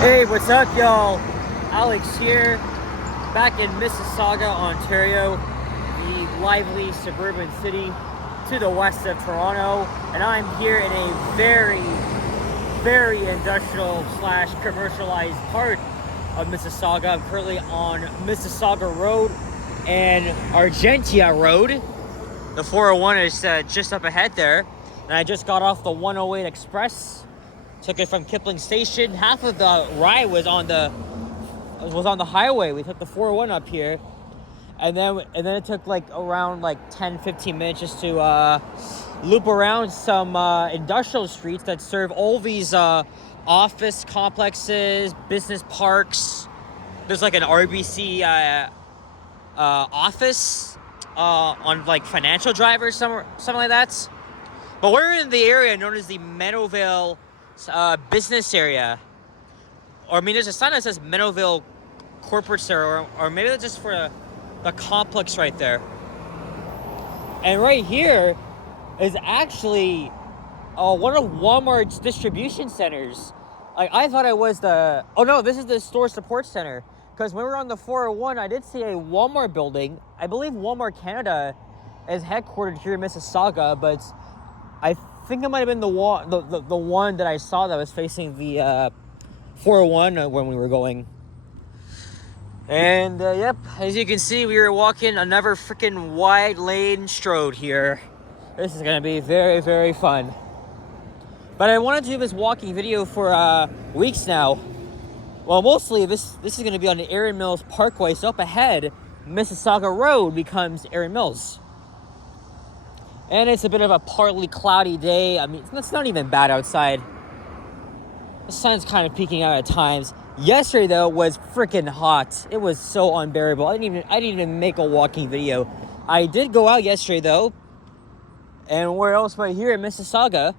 Hey, what's up, y'all? Alex here, back in Mississauga, Ontario, the lively suburban city to the west of Toronto, and I'm here in a very industrial slash commercialized part of Mississauga. I'm currently on Mississauga Road and Argentia Road. The 401 is just up ahead there, and I just got off the 108 Express. Took it from Kipling Station. Half of the ride was on the highway. We took the 401 up here, and then it took around 10-15 minutes just to loop around some industrial streets that serve all these office complexes, business parks. There's like an RBC office on Financial Drive or something like that. But we're in the area known as the Meadowvale business area, or I mean, there's a sign that says Meadowvale Corporate Center, or maybe that's just for the complex right there. And right here is actually one of Walmart's distribution centers. I thought it was this is the store support center, because when we were on the 401, I did see a Walmart building. I believe Walmart Canada is headquartered here in Mississauga, but I think it might have been the one that I saw that was facing the 401 when we were going. And yep, as you can see, we were walking another freaking wide lane stroad here. This is gonna be very fun. But I wanted to do this walking video for weeks now. Well, mostly this is gonna be on the Erin Mills Parkway. So up ahead, Mississauga Road becomes Erin Mills. And it's a bit of a partly cloudy day. I mean, it's not even bad outside. The sun's kind of peeking out at times. Yesterday, though, was freaking hot. It was so unbearable. I didn't even make a walking video. I did go out yesterday, though. And where else but here in Mississauga,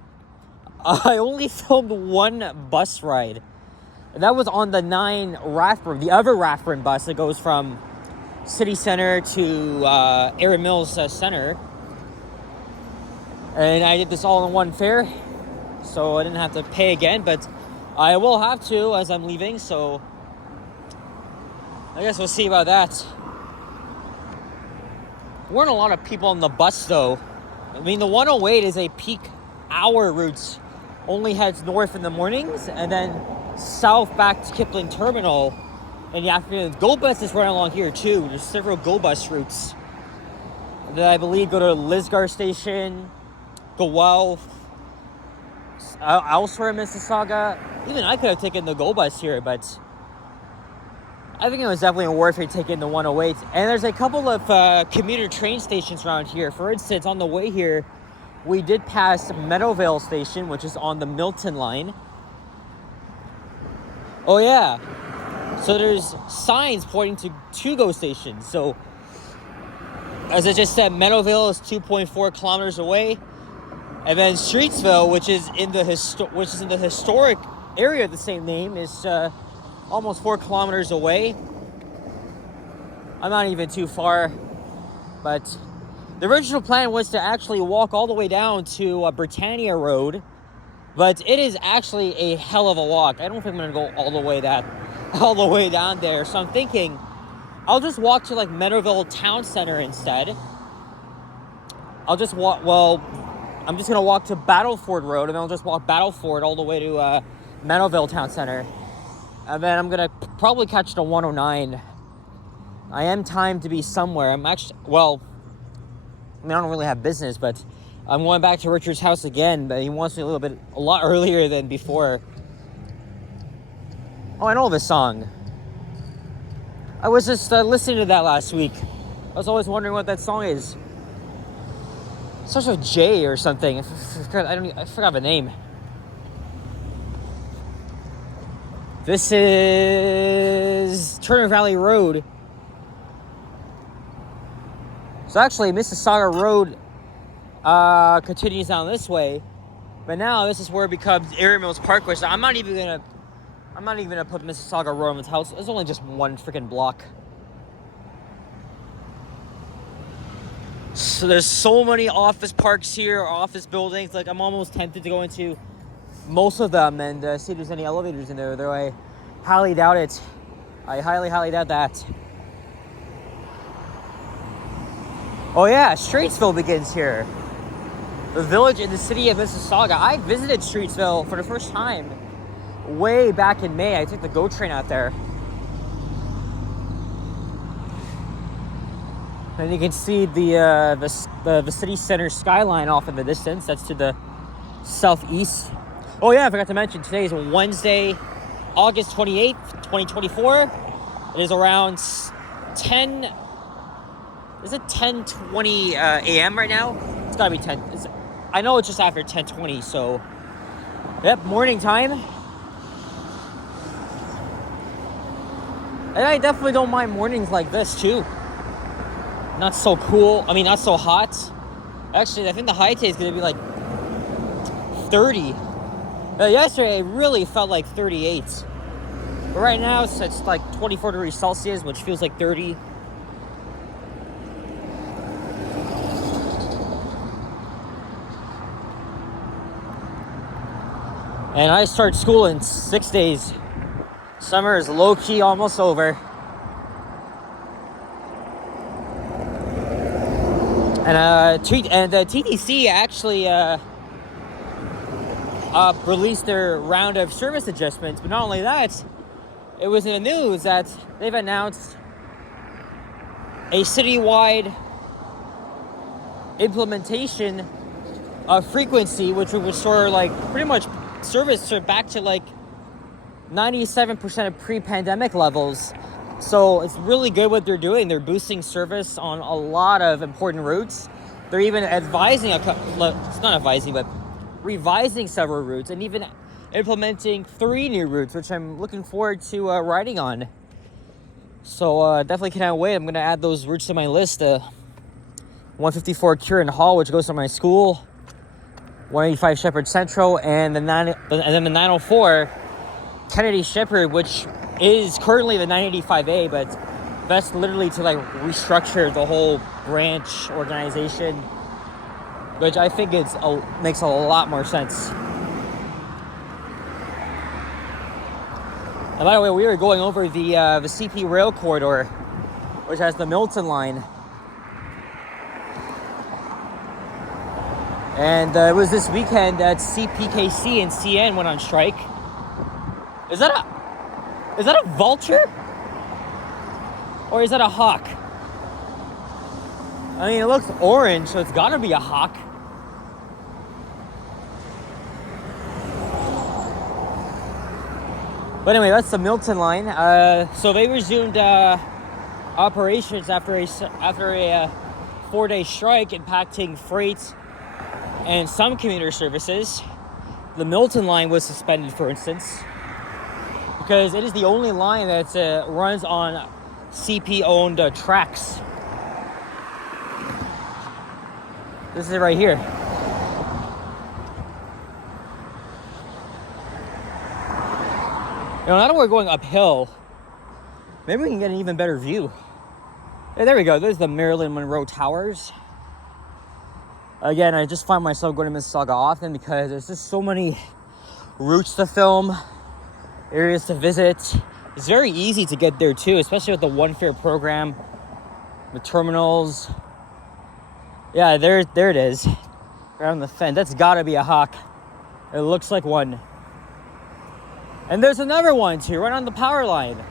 I only filmed one bus ride. And that was on the 9 Rathburn, the other Rathburn bus that goes from City Center to Erin Mills Center. And I did this all in one fare, so I didn't have to pay again, but I will have to as I'm leaving, so I guess we'll see about that. There weren't a lot of people on the bus, though. I mean, the 108 is a peak hour route. Only heads north in the mornings, and then south back to Kipling Terminal in the afternoon. Go Bus is running along here, too. There's several Go Bus routes that I believe go to Lisgar Station, Guelph, elsewhere in Mississauga. Even I could have taken the Go Bus here, but I think it was definitely worth it taking the 108. And there's a couple of commuter train stations around here. For instance, on the way here, we did pass Meadowvale Station, which is on the Milton line. Oh yeah, so there's signs pointing to GO stations. So as I just said, Meadowvale is 2.4 kilometers away. And then Streetsville, which is in the historic area of the same name, is almost 4 kilometers away. I'm not even too far, but the original plan was to actually walk all the way down to Britannia Road, but it is actually a hell of a walk. I don't think I'm gonna go all the way down there. So I'm thinking I'll just walk to Meadowvale Town Center instead. I'm just gonna walk to Battleford Road, and then I'll just walk Battleford all the way to Meadowvale Town Center. And then I'm gonna probably catch the 109. I am timed to be somewhere. I don't really have business, but I'm going back to Richard's house again, but he wants me a lot earlier than before. Oh, I know this song. I was just listening to that last week. I was always wondering what that song is. It starts with J or something. I forgot the name. This is Turner Valley Road. So actually, Mississauga Road continues down this way, but now this is where it becomes Erin Mills Parkway. So I'm not even gonna put Mississauga Road on its house. It's only just one freaking block. So there's so many office parks here, office buildings. I'm almost tempted to go into most of them and see if there's any elevators in there. Though I Highly doubt it. I highly, highly doubt that. Oh yeah, Streetsville begins here. The village in the city of Mississauga. I visited Streetsville for the first time way back in May. I took the GO train out there. And you can see the city center skyline off in the distance. That's to the southeast. Oh yeah, I forgot to mention, today is Wednesday, August 28th, 2024. It is around 10... Is it 10:20 a.m. right now? It's gotta be 10. I know it's just after 10:20, so... Yep, morning time. And I definitely don't mind mornings like this, too. Not so cool. I mean, not so hot. Actually, I think the high today is gonna be like 30. Yesterday, it really felt like 38. But right now, it's like 24 degrees Celsius, which feels like 30. And I start school in 6 days. Summer is low-key almost over. And TTC actually released their round of service adjustments. But not only that, it was in the news that they've announced a citywide implementation of frequency, which would restore like pretty much service back to like 97% of pre-pandemic levels. So it's really good what they're doing. They're boosting service on a lot of important routes. They're even advising it's not advising, but revising several routes and even implementing 3 new routes, which I'm looking forward to riding on. So definitely cannot wait. I'm gonna add those routes to my list. 154 Curran Hall, which goes to my school. 185 Shepherd Central, and then the 904 Kennedy Shepherd, which is currently the 985A, but that's literally to like restructure the whole branch organization, which I think makes a lot more sense. And by the way, we were going over the CP rail corridor, which has the Milton line. And it was this weekend that CPKC and CN went on strike. Is that a vulture? Or is that a hawk? I mean, it looks orange, so it's gotta be a hawk. But anyway, that's the Milton line. So they resumed operations after a 4-day strike, impacting freight and some commuter services. The Milton line was suspended, for instance, because it is the only line that runs on CP-owned tracks. This is it right here. Now that we're going uphill, maybe we can get an even better view. Hey, there we go. There's the Marilyn Monroe Towers. Again, I just find myself going to Mississauga often because there's just so many routes to film, areas to visit. It's very easy to get there too, especially with the one fare program, the terminals. Yeah, there it is, right on the fence. That's gotta be a hawk. It looks like one. And there's another one too, right on the power line.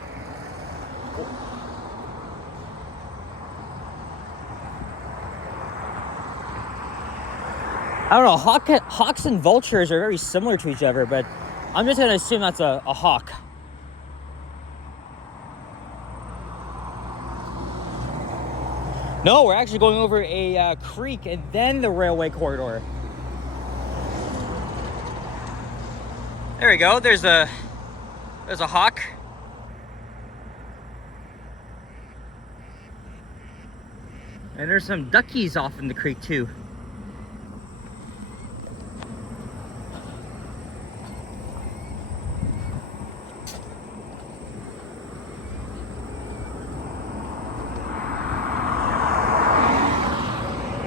I don't know, hawks and vultures are very similar to each other, but I'm just gonna assume that's a hawk. No, we're actually going over a creek and then the railway corridor. There we go, there's a hawk. And there's some duckies off in the creek too.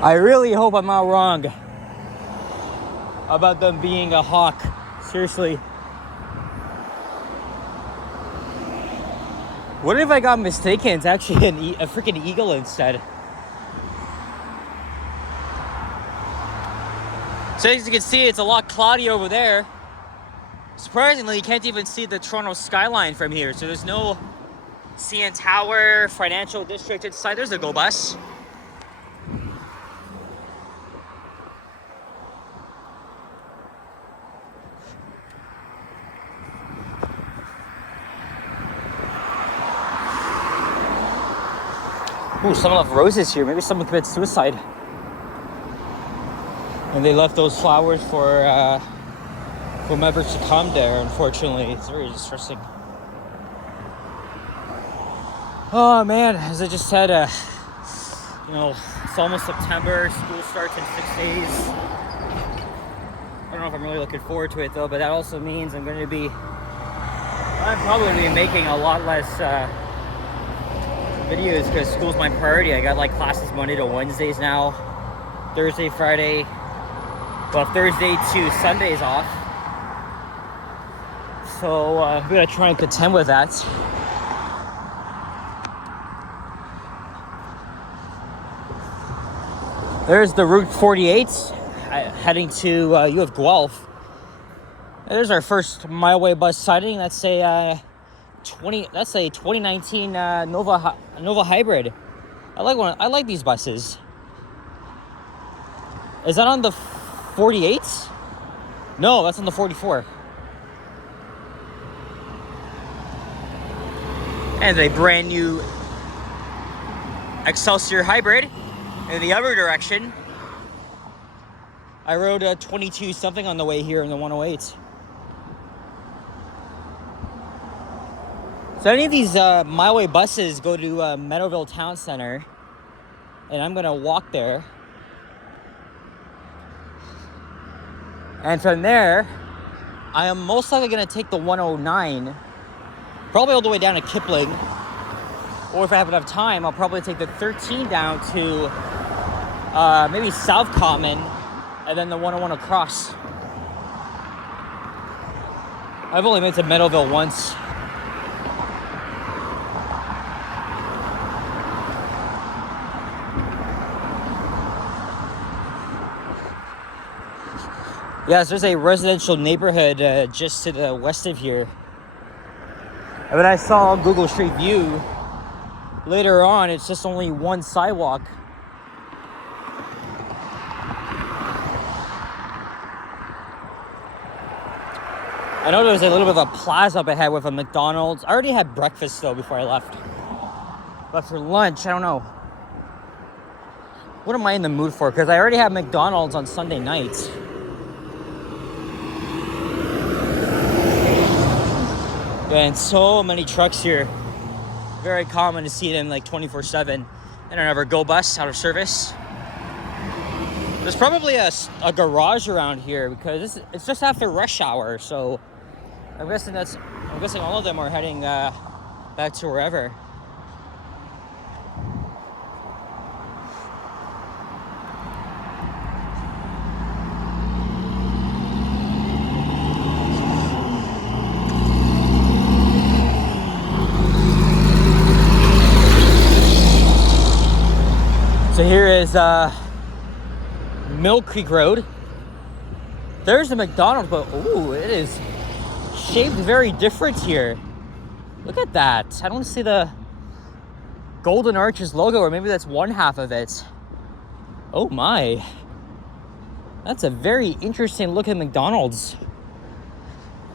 I really hope I'm not wrong about them being a hawk. Seriously. What if I got mistaken? It's actually a freaking eagle instead. So as you can see, it's a lot cloudy over there. Surprisingly, you can't even see the Toronto skyline from here. So there's no CN Tower, Financial District inside. There's a GO bus. Ooh, someone left roses here. Maybe someone committed suicide. And they left those flowers for whomever to come there. Unfortunately, it's very distressing. Oh man, as I just said, you know, it's almost September. School starts in 6 days. I don't know if I'm really looking forward to it though, but that also means I'm probably going to be making a lot less videos because school's my priority. I got like classes Monday to Wednesdays now, Thursday, Friday, well, Thursday to Sundays off. So I'm gonna try and contend with that. There's the Route 48 heading to U of Guelph. There's our first Mileway bus sighting. That's a 2019 Nova Hybrid. I like these buses. Is that on the 48? No, that's on the 44. And a brand new Excelsior Hybrid in the other direction. I rode a 22 something on the way here in the 108. So any of these Mileway buses go to Meadowvale Town Center, and I'm gonna walk there. And from there, I am most likely gonna take the 109, probably all the way down to Kipling. Or if I have enough time, I'll probably take the 13 down to maybe South Common, and then the 101 across. I've only been to Meadowvale once. Yes, there's a residential neighborhood just to the west of here. And when I saw Google Street View, later on, it's just only one sidewalk. I know there's a little bit of a plaza up ahead with a McDonald's. I already had breakfast though before I left. But for lunch, I don't know. What am I in the mood for? Because I already had McDonald's on Sunday nights. And so many trucks here. Very common to see them like 24/7. And another GO bus out of service. There's probably a garage around here because it's just after rush hour. So I'm guessing all of them are heading back to wherever. So here is Mill Creek Road. There's the McDonald's, but ooh, it is shaped very different here. Look at that. I don't see the Golden Arches logo, or maybe that's one half of it. Oh my. That's a very interesting looking McDonald's.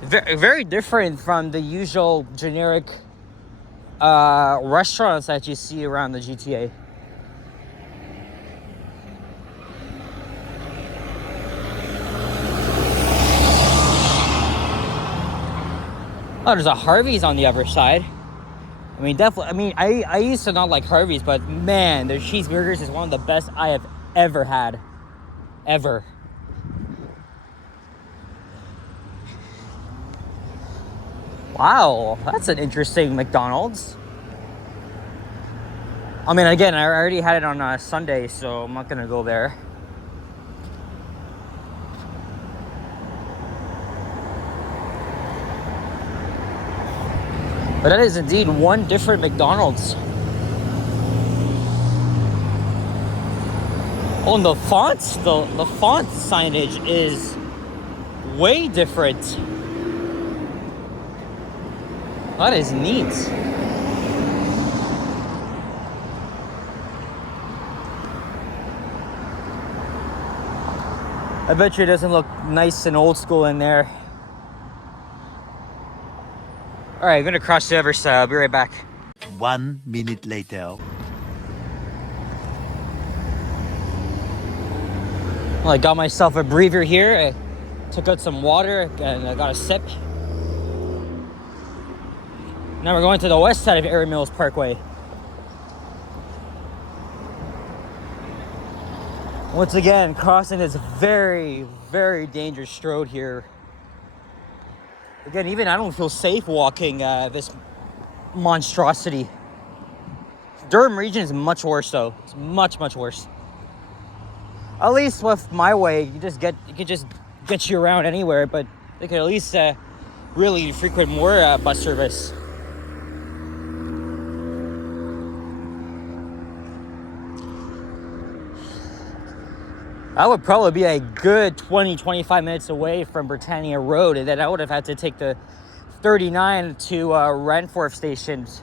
Very different from the usual generic restaurants that you see around the GTA. Oh, there's a Harvey's on the other side. I mean, definitely. I mean, I used to not like Harvey's, but man, their cheeseburgers is one of the best I have ever had. Ever. Wow, that's an interesting McDonald's. I mean, again, I already had it on Sunday, so I'm not gonna go there. But that is indeed one different McDonald's. Oh, and the fonts, the font signage is way different. That is neat. I bet you it doesn't look nice and old school in there. All right, I'm gonna cross the other side. I'll be right back. 1 minute later. Well, I got myself a breather here. I took out some water and I got a sip. Now we're going to the west side of Erin Mills Parkway. Once again, crossing this very, very dangerous road here. Again, even I don't feel safe walking this monstrosity. Durham region is much worse though. It's much, much worse. At least with my way, you could just get you around anywhere, but they could at least really frequent more bus service. I would probably be a good 20-25 minutes away from Britannia Road, and then I would have had to take the 39 to Ranforth stations.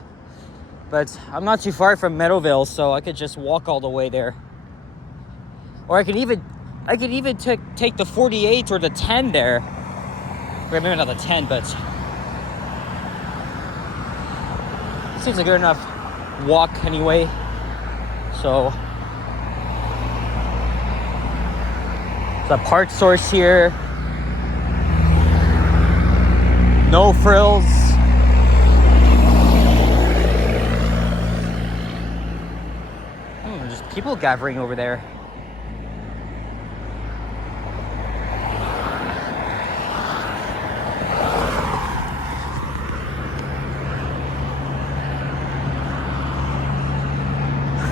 But I'm not too far from Meadowvale, so I could just walk all the way there. Or I could even take the 48 or the 10 there. Or maybe not the 10, but it seems a good enough walk anyway. So there's a part source here. No frills. Just people gathering over there.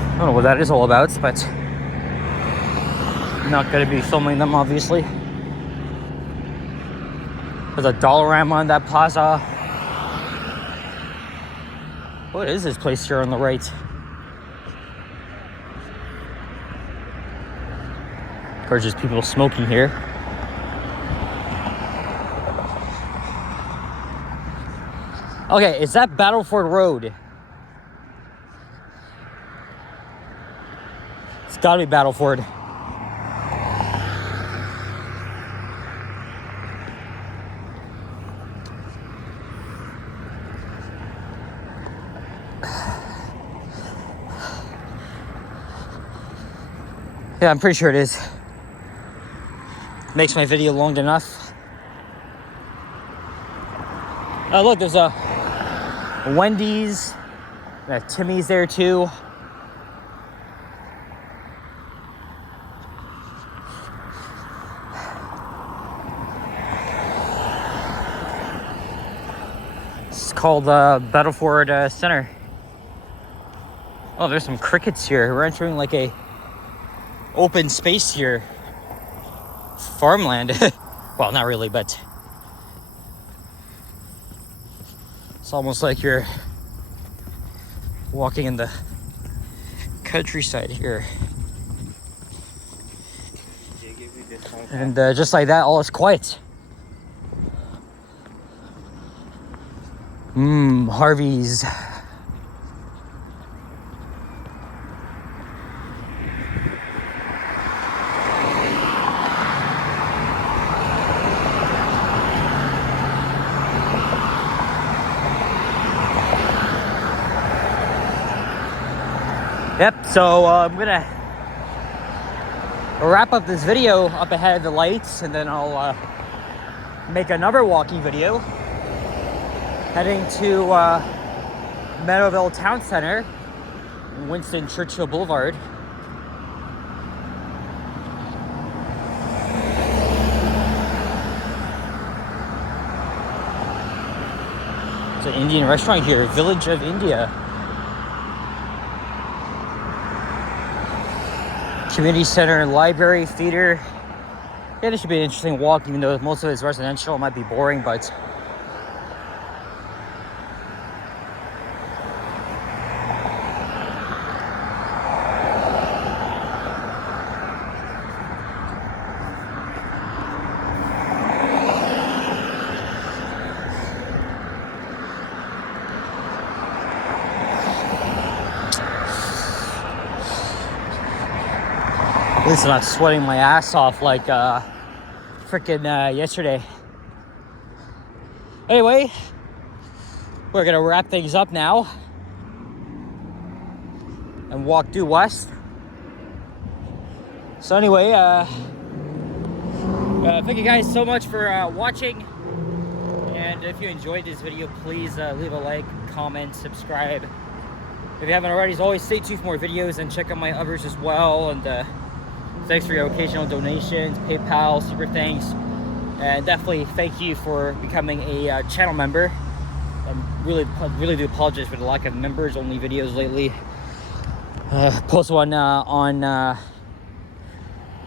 I don't know what that is all about, but I'm not going to be filming them, obviously. There's a Dollarama on that plaza. What is this place here on the right? Of course, there's people smoking here. Okay, is that Battleford Road? It's gotta be Battleford. Yeah, I'm pretty sure it is. Makes my video long enough. Oh, look, there's a Wendy's. Timmy's there too. It's called Battleford Center. Oh, there's some crickets here. We're entering like a open space here. Farmland. Well, not really, but it's almost like you're walking in the countryside here. And just like that, all is quiet. Harvey's. Yep, so I'm gonna wrap up this video up ahead of the lights, and then I'll make another walking video heading to Meadowvale Town Center, Winston Churchill Boulevard. It's an Indian restaurant here, Village of India. Community center, library, theater. Yeah, this should be an interesting walk, even though most of it is residential. It might be boring, but At least I'm not sweating my ass off like freaking yesterday. Anyway, we're gonna wrap things up now and walk due west. So anyway, thank you guys so much for watching. And if you enjoyed this video, please leave a like, comment, subscribe. If you haven't already, as always, stay tuned for more videos and check out my others as well. And thanks for your occasional donations, PayPal, super thanks. And definitely thank you for becoming a channel member. I really do apologize for the lack of members only videos lately. Post one on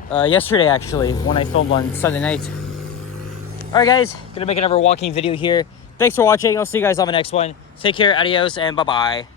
yesterday, actually, when I filmed on Sunday night. Alright guys, gonna make another walking video here. Thanks for watching. I'll see you guys on the next one. Take care, adios, and bye-bye.